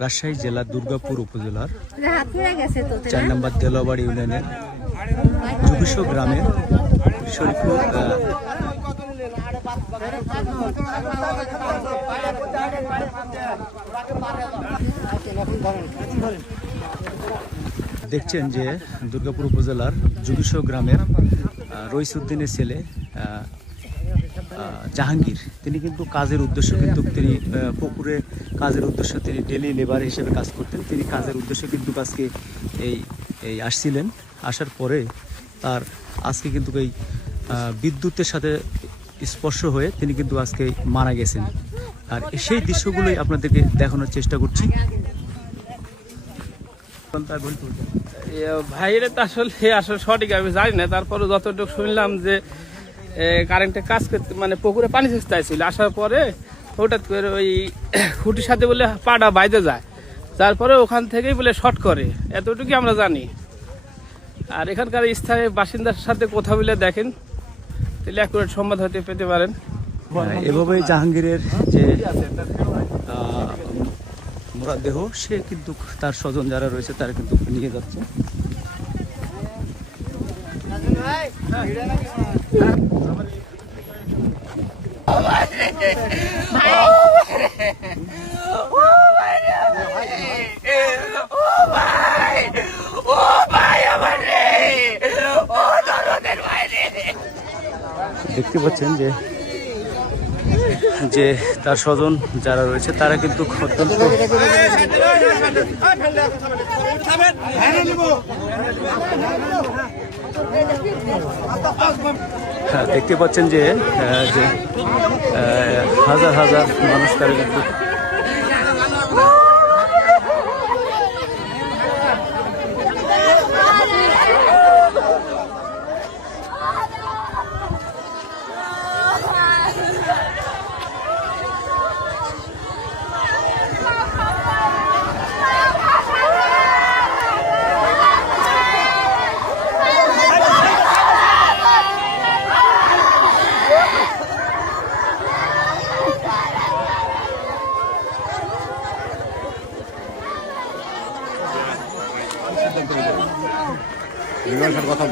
রাজশাহী জেলার দুর্গাপুর উপজেলার 4 নম্বর দেলোয়াবাড়ি ইউনিয়নের জুবিশো গ্রামের শরীফুর দেখছেন যে দুর্গাপুর উপজেলার জুবিশো গ্রামের রইসুদ্দিনের ছেলে জাহাঙ্গীর, তিনি কিন্তু কাজের উদ্দেশ্য কিন্তু তিনি পুকুরে কাজের উদ্দেশ্য তিনি ডেলি লেবার হিসেবে কাজ করতেন। তিনি কাজের উদ্দেশ্যে কিন্তু আজকে এই আসছিলেন। আসার পরে তার আজকে কিন্তু এই বিদ্যুতের সাথে স্পর্শ হয়ে তিনি কিন্তু আজকে মারা গেছেন। আর সেই দৃশ্যগুলোই আপনাদেরকে দেখানোর চেষ্টা করছি। ভাই এটা তো আসলে সঠিক আমি জানি না, তারপরে যতটুকু শুনলাম যে কারেন্টের কাজ করতে মানে পুকুরে পানি সেচতে ছিল, আসার পরে হঠাৎ করে ওই খুঁটির সাথে বলে পাটা বাইতে যায়, তারপরে ওখান থেকেই বলে শর্ট করে, এতটুকুই আমরা জানি। আর এখানকার স্থানীয় বাসিন্দার সাথে কথা বলে দেখেন, তাহলে অ্যাকুরেট সংবাদ হতে পেতে পারেন। এভাবেই জাহাঙ্গীরের যে মরদেহ সে কিন্তু তার স্বজন যারা রয়েছে তারা কিন্তু নিয়ে যাচ্ছে। দেখতে পাচ্ছেন যে তার স্বজন যারা রয়েছে তারা কিন্তু অত্যন্ত দেখতে পাচ্ছেন যে হাজার হাজার মানুষ তারা কিন্তু কথা